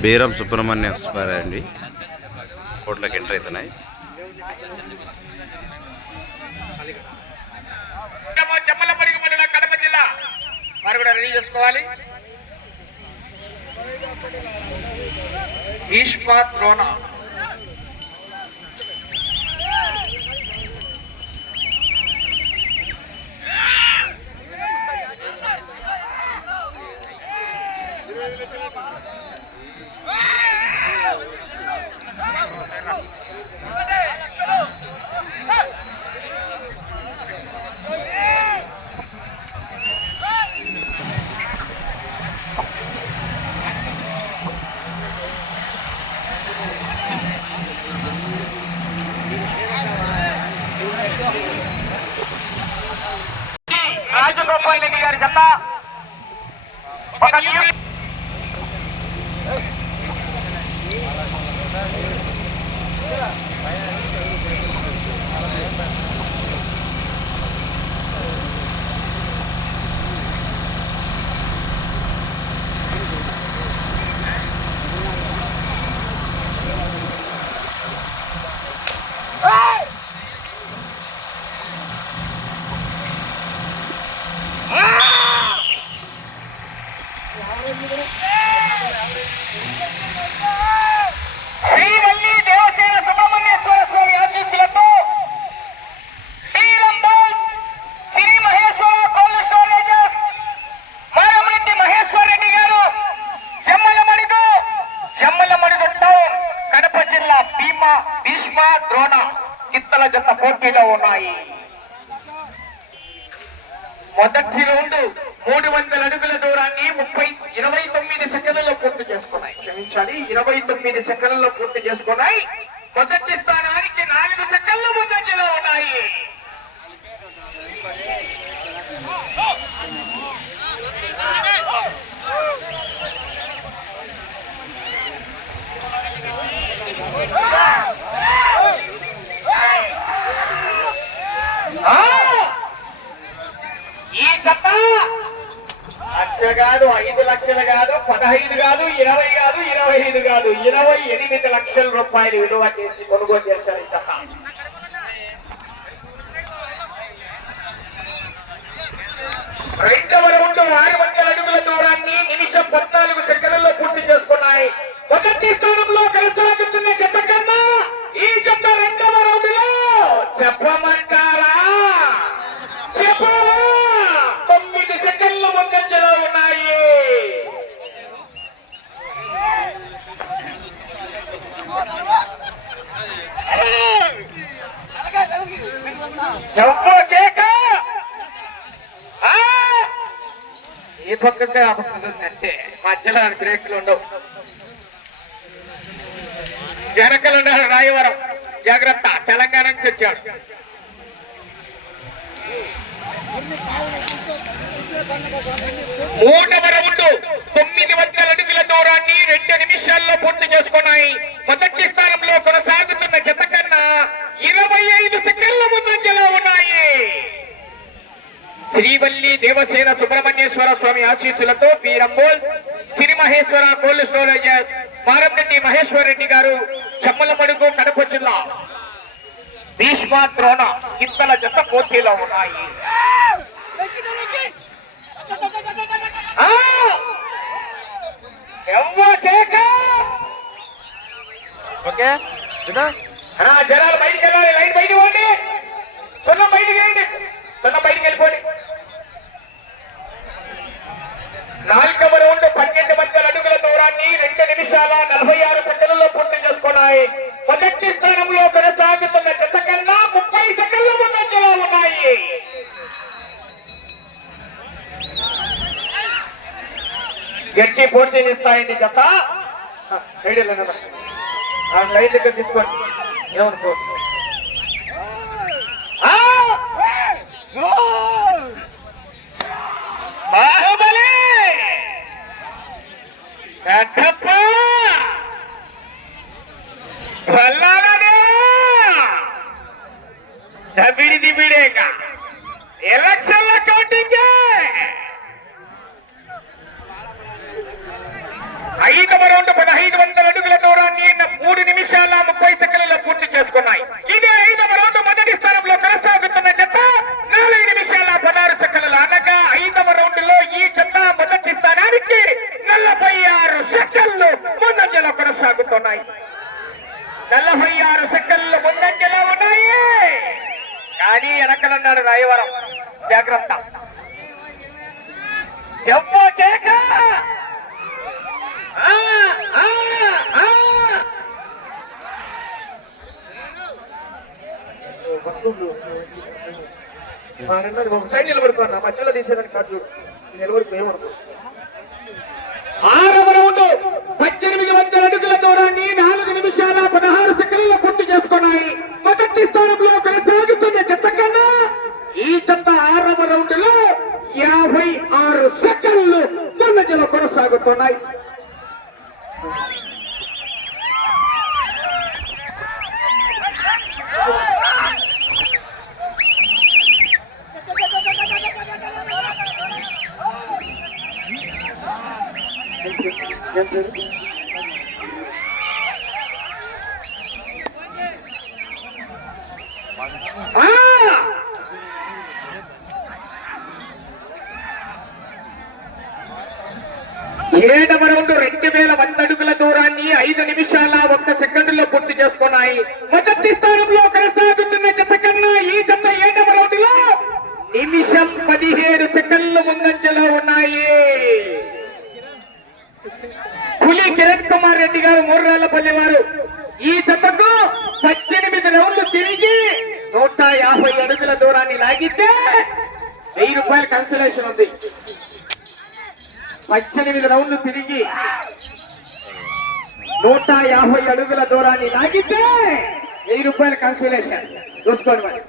బీరం సుబ్రహ్మణ్య స్వామి అండి. కోట్లకి ఎంటర్ అవుతున్నాయి. జమ్మలపడికి మండలం కడప జిల్లా. వారు కూడా రెడీ చేసుకోవాలి. భీష్మ ద్రోణ కాదు ఐదు లక్షలు కాదు పదహైదు కాదు ఇరవై కాదు ఇరవై ఐదు కాదు ఇరవై ఎనిమిది లక్షల రూపాయలు విలువ చేసి కొనుగోలు చేశారు ఈ రెండవ రౌండ్ ఆరు వందల అడుగుల దూరాన్ని నిమిషం పద్నాలుగు సెకండ్లలో పూర్తి చేసుకున్నాయి. మొదటి స్థానంలో కొనసాగుతున్న జత కన్నా ఈ జత రెండవ రౌండ్లో చెప్పమని చెప్పరా తొమ్మిది సెకండ్ల ముందంజలో ఉన్నాయి ఎవ్వ కేక ఆ! ఈ పక్కకే ఆ పక్కకు అంతే. మధ్యలో బ్రేక్లు ఉండవు. జనకలు ఉన్నారు రాయవరం. జాగ్రత్త. తెలంగాణ నుంచి వచ్చాడు. మూడవ రౌండ్ తొమ్మిది వందల అడుగుల దూరాన్ని రెండు నిమిషాల్లో పూర్తి చేసుకున్నాయి. మొదటి స్థానంలో కొనసాగుతున్న జత కన్నా ఇరవై ఐదు సెకండ్ల ముందంజలో ఉన్నాయి. శ్రీవల్లి దేవసేన సుబ్రహ్మణ్యేశ్వర స్వామి ఆశీస్సులతో వీరంబోల్ సిరి మహేశ్వర కోల్డ్ స్టోరేజెస్ మారంరెడ్డి మహేశ్వర రెడ్డి గారు చెమ్మలమడుగు కడప జిల్లా. భీష్మ ద్రోణ కింతల జత పోటీలో ఉన్నాయి! ఓకే జనాలు బయటికి వెళ్ళాలి లైన్ బయటికి పోండి. సున్నం బయటికి వేయండి. సున్నం బయటికి వెళ్ళిపోండి. నాలుగవ రౌండ్ పన్నెండు వందల అడుగుల దూరాన్ని రెండు నిమిషాల నలభై ఆరు సెకండ్లలో పూర్తి చేసుకున్నాయి. మొదటి స్థానంలో కొనసాగుతున్న జత కన్నా ముప్పై సెకండ్ల ముందంజలో ఉన్నాయి. గట్టి పోటీనిస్తాయండి జత. లైన్ దగ్గర తీసుకోండి. ఏమనుకో! ¡Cacapa! ¡Hala! నలభై ఆరు సెకండ్లు ముందంజలో ఉన్నాయి. కానీ వెనకలన్నాడు రాయవరం. జాగ్రత్త. ఎవ్వ కేక. సైడ్ మధ్యలో తీసేదానికి కాదు. చూడు నిలబడిపోయి ఏమనుకో. ఆరవ రౌండ్ పద్దెనిమిది వందల అడుగుల దూరాన్ని నాలుగు నిమిషాల పదహారు సెకండ్లు పూర్తి చేసుకున్నాయి మొదటి స్థానంలో కొనసాగుతున్న చెత్త కన్నా ఈ చెత్త ఆరవ రౌండ్లో యాభై ఆరు సెకండ్లు ముందంజలో కొనసాగుతున్నాయి Thank you ఆ! ఏడవ రౌండ్ రెండు వేల వంద అడుగుల దూరాన్ని ఐదు నిమిషాల ఒక్క సెకండ్లో పూర్తి చేసుకున్నాయి. మొదటి స్థానంలో కొనసాగుతున్న జత కన్నా ఈ జత ఏడవ రౌండ్లో నిమిషం పదిహేడు సెకండ్లు ముందంజలో ఉన్నాయి. పులి కిరణ్ కుమార్ రెడ్డి గారు మూర్రాళ్ళపల్లి వారు. ఈ జతకు పద్దెనిమిది రౌండ్లు తిరిగి నూట యాభై అడుగుల దూరాన్ని లాగితే వెయ్యి రూపాయల కన్సలేషన్ ఉంది. పద్దెనిమిది రౌండ్లు తిరిగి నూట యాభై అడుగుల దూరాన్ని లాగితే వెయ్యి రూపాయల కన్సలేషన్ చూసుకోండి మరి.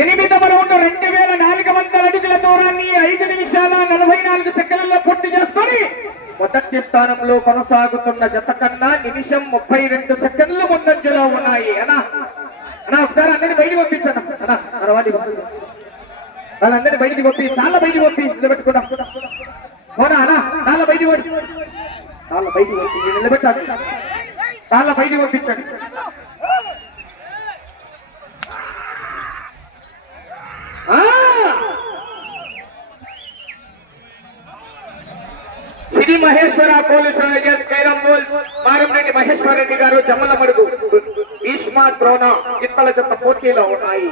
ఎనిమిదవ రౌండ్ రెండు వేల నాలుగు వందల అడుగుల దూరాన్ని ఐదు నిమిషాల నలభై నాలుగు సెకండ్లలో పూర్తి చేసుకొని మొదటి స్థానంలో కొనసాగుతున్న జత కన్నా నిమిషం ముప్పై రెండు సెకండ్లు ముందంజలో ఉన్నాయి. అనా ఒకసారి అందరినీ బయటికి పంపించాను అన్నా తర్వాత వాళ్ళందరినీ బయటికి పంపి తాళ్ళ బయటికి పంపి నిలబెట్టుకున్నాం అవునా అన్న తాళ్ళ బయటికి పంపి. తాళ్ళ బయటికి పంపి నిలబెట్టాలి. తాళ్ళ బయటికి పంపించాడు. శ్రీ మహేశ్వర పోలీసు కైరంబోల్ మారంరెడ్డి మహేశ్వర రెడ్డి గారు జమ్మల మడుగు భీష్మ ద్రోణ ఇత్తల జత పోటీలో ఉన్నాయి.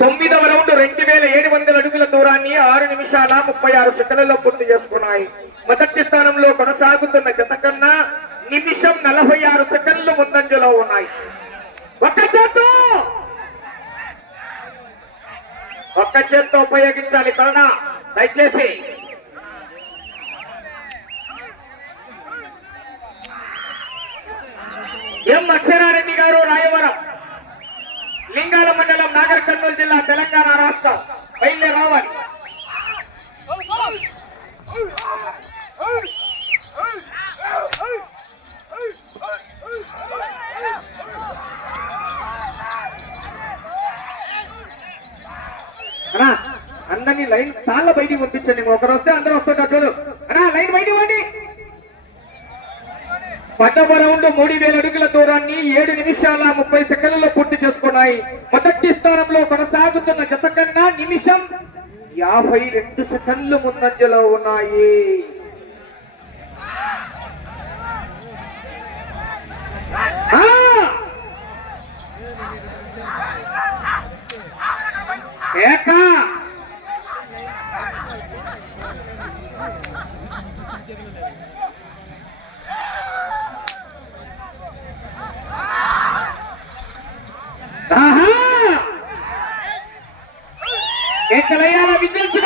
తొమ్మిదవ రౌండ్ రెండు వేల ఏడు వందల అడుగుల దూరాన్ని ఆరు నిమిషాల ముప్పై ఆరు సెకండ్లలో పూర్తి చేసుకున్నాయి. మొదటి స్థానంలో కొనసాగుతున్న జత కన్నా నిమిషం నలభై ఆరు సెకండ్లు ముందంజలో ఉన్నాయి. ఒక్క చేత్తో! ఒక్క చేత్తో ఉపయోగించాలి కరుణ. దయచేసి ఎం అక్షరారెడ్డి గారు రాయవరం. లింగాల మండలం నాగర్ కర్నూలు జిల్లా తెలంగాణ రాష్ట్రం. బయలుదేరి రావాలి. అందరినీ లైన్ చాలా బయటికి పంపించండి. ఒకరు వస్తే అందరూ వస్తుంటారు చూడు. అన్నా లైన్ బయటికి పదవ రౌండ్ మూడు వేల అడుగుల దూరాన్ని ఏడు నిమిషాల ముప్పై సెకండ్లలో పూర్తి చేసుకున్నాయి. మొదటి స్థానంలో కొనసాగుతున్న జత కన్నా నిమిషం యాభై రెండు సెకండ్లు ముందంజలో ఉన్నాయి. ఎక్కడ విద్యుత్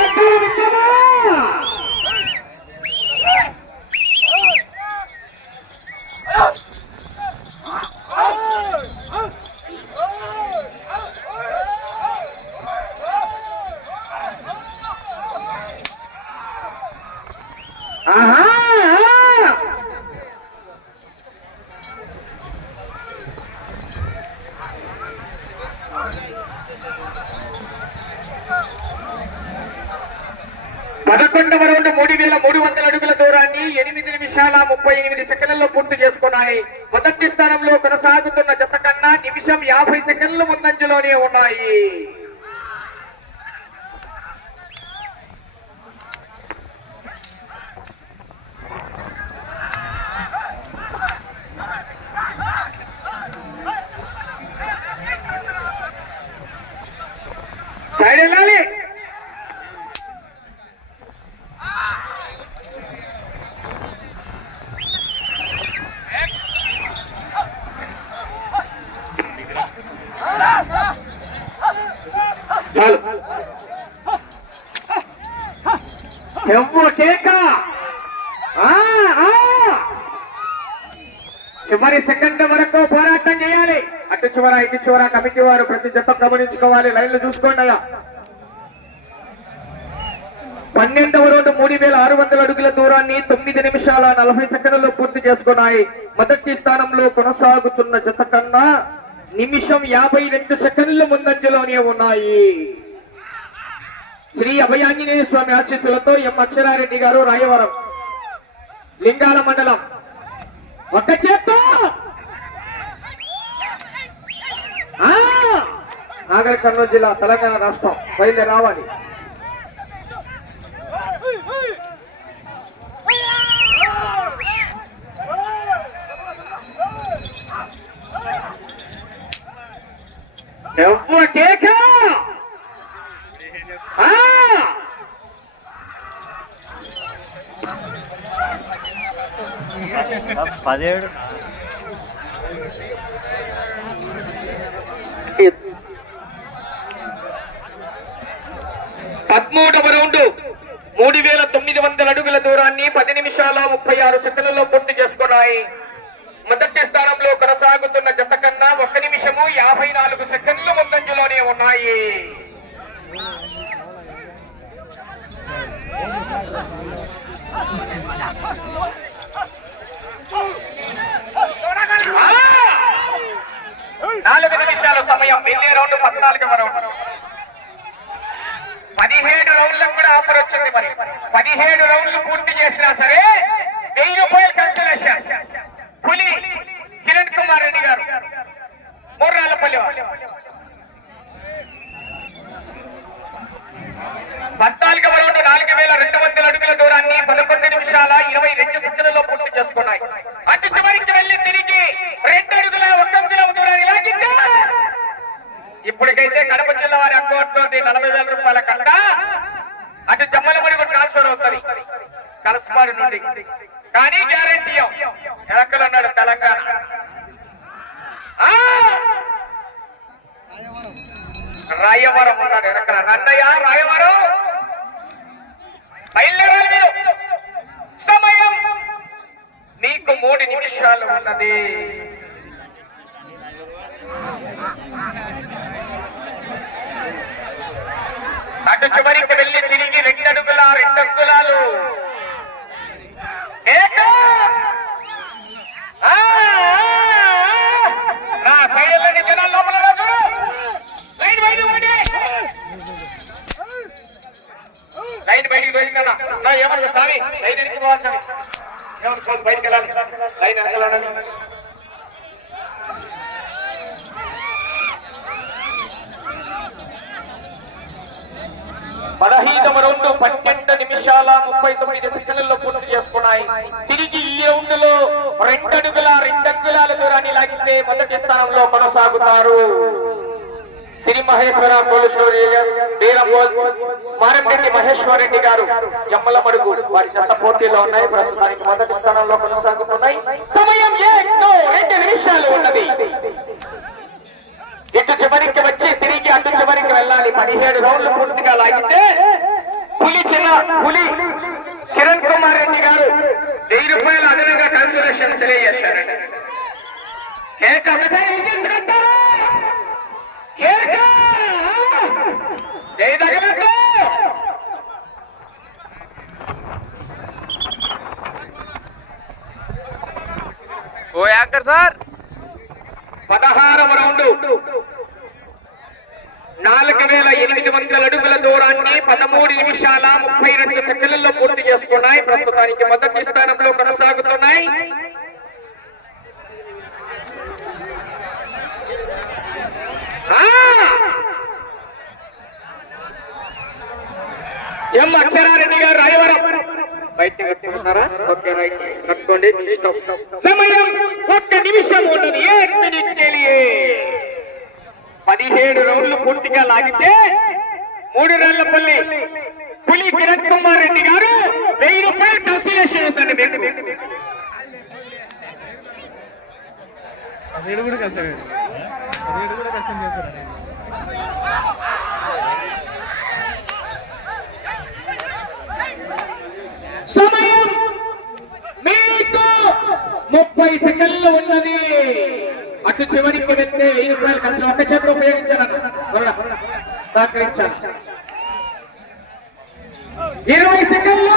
పదకొండవ రౌండ్ మూడు వేల మూడు వందల అడుగుల దూరాన్ని ఎనిమిది నిమిషాల ముప్పై ఎనిమిది సెకండ్లలో పూర్తి చేసుకున్నాయి. మొదటి స్థానంలో కొనసాగుతున్న జత కన్నా నిమిషం యాభై సెకండ్ల ముందంజలోనే ఉన్నాయి. ఎవ్వు కేక. ఆ, చివరి సెకండ్ వరకు పోరాటం చేయాలి. అటు చివర ఇటు చివర కమిటీ వారు ప్రతి జత గమనించుకోవాలి. లైన్లు చూసుకోండి అలా పన్నెండవ రోడ్డు మూడు వేల ఆరు వందల అడుగుల దూరాన్ని తొమ్మిది నిమిషాల నలభై సెకండ్లలో పూర్తి చేసుకున్నాయి. మొదటి స్థానంలో కొనసాగుతున్న జత కన్నా నిమిషం యాభై రెండు సెకండ్ల ముందంజలోనే ఉన్నాయి. శ్రీ అభయాంజనేయ స్వామి ఆశీస్సులతో ఎం అక్షరారెడ్డి గారు రాయవరం లింగాల మండలం. ఒక్క చేత్తో! ఆ! నాగర్ కర్నూలు జిల్లా తెలంగాణ రాష్ట్రం బయలుదేరి రావాలి ఎవ్వ కేక ఆ! పదిహేడు పదమూడవ రౌండ్ మూడు వేల తొమ్మిది వందల అడుగుల దూరాన్ని పది నిమిషాల ముప్పై ఆరు సెకండ్లలో పూర్తి చేసుకున్నాయి మొదటి స్థానంలో కొనసాగుతున్న జత కన్నా ఒక నిమిషము యాభై నాలుగు సెకండ్లు ముందంజలోనే ఉన్నాయి ఆ! నాలుగు నిమిషాల సమయం. వెళ్ళే రౌండ్ పద్నాలుగవ రౌండ్ పదిహేడు రౌండ్లకు కూడా ఆఫర్ వచ్చింది మరి. పదిహేడు రౌండ్లు పూర్తి చేసినా సరే వెయ్యి రూపాయలు కన్సలేషన్ పులి కిరణ్ కుమార్ రెడ్డి గారు. మూర్రాలపల్లి పద్నాలుగవ రౌండ్ నాలుగు వేల రెండు వందల అడుగుల దూరాన్ని పదకొండు నిమిషాల ఇరవై రెండు సెకండ్లలో పూర్తి చేసుకున్నాయి. అటు చివరికి వెళ్ళి తిరిగి రెండు అడుగుల ఒక అంగుళం దూరాన్ని లాగిందా ఇప్పటికైతే కడప జిల్లా వారి అకౌంట్ నుండి నలభై వేల రూపాయల కట్ట. అటు జమ్మలమడికి ట్రాన్స్ఫర్ అవుతుంది. కలసపాడు నుండి. కానీ గ్యారంటీ ఎలకలు అన్నాడు తెలంగాణ. రాయవరం అన్నాడు ఎలకల అన్నయ్య రాయవరం బయలుదేరాలి మీరు సమయం నీకు మూడు నిమిషాలు ఉన్నది అటు చివరికి వెళ్ళి తిరిగి రెండు అడుగుల రెండు అంగుళాలు ఏక! ఆ, ఆ, ఆ! నా సైడ్లోని జనాలు లోపల రాదు. లైన్ బయటికి పోండి. లైన్ బయటికి పోయిందన్న నా ఏమన్నా స్వామి లైన్ వెనక్కి స్వామి ఏమన్నా వెళ్ళాలి లైన్ వెనకాలని పదహైదవ రౌండ్ పన్నెండు నిమిషాల ముప్పై తొమ్మిది సెకండ్లలో పూర్తి చేసుకున్నాయి. తిరిగి ఈ రౌండ్లో రెండు అడుగుల రెండు అంగుళాల దూరాన్ని లాగితే మొదటి స్థానంలో కొనసాగుతారు. శ్రీ మహేశ్వర పోలీసు మారంరెడ్డి మహేశ్వర్ రెడ్డి గారు జమ్మల మడుగు వారి చెత్త పోటీలో ఉన్నాయి. ప్రస్తుతానికి మొదటి స్థానంలో కొనసాగుతున్నాయి. సమయం రెండు నిమిషాలు ఉన్నది. ఇటు చివరికి వచ్చి తిరిగి అటు చివరికి వెళ్ళాలి. పదిహేడు రౌండ్లు పూర్తిగా లాగితే పులి చిన్న పులి. కిరణ్ కుమార్ రెడ్డి గారు వెయ్యి రూపాయలు అదనంగా కన్సలేషన్ తెలియజేశారండి కేక విజయించుకుంటారు జై తగలట్టు ఓ సార్? పదహారవ రౌండ్. నాలుగు వేల ఎనిమిది వందల అడుగుల దూరాన్ని పదమూడు నిమిషాల ముప్పై రెండు సెకండ్లలో పూర్తి చేసుకున్నాయి. ప్రస్తుతానికి మొదటి స్థానంలో కొనసాగుతున్నాయి. ఎం అక్షరారెడ్డి గారు రాయవరం. బయట ఓకే రైట్ కట్టుకోండి. సమయం ఒక్క నిమిషం ఉన్నది. ఏక్ మినిట్ పదిహేడు రౌండ్లు పూర్తిగా లాగితే మూడు నెలలపల్లి పులి కిరణ్ కుమార్ రెడ్డి గారు వెయ్యి రూపాయలు కన్సిలేషన్ అవుతుంది మీకు. పదిహేడు కూడా పదిహేడు కూడా కష్టం చేశారు. ముప్పై సెకండ్లు ఉన్నది. అటు చివరికి వెళ్తే వెయ్యి రూపాయలు ఖర్చు ఒక చేతిలో ఉపయోగించాలను సహకరించాను ఇరవై సెకండ్లు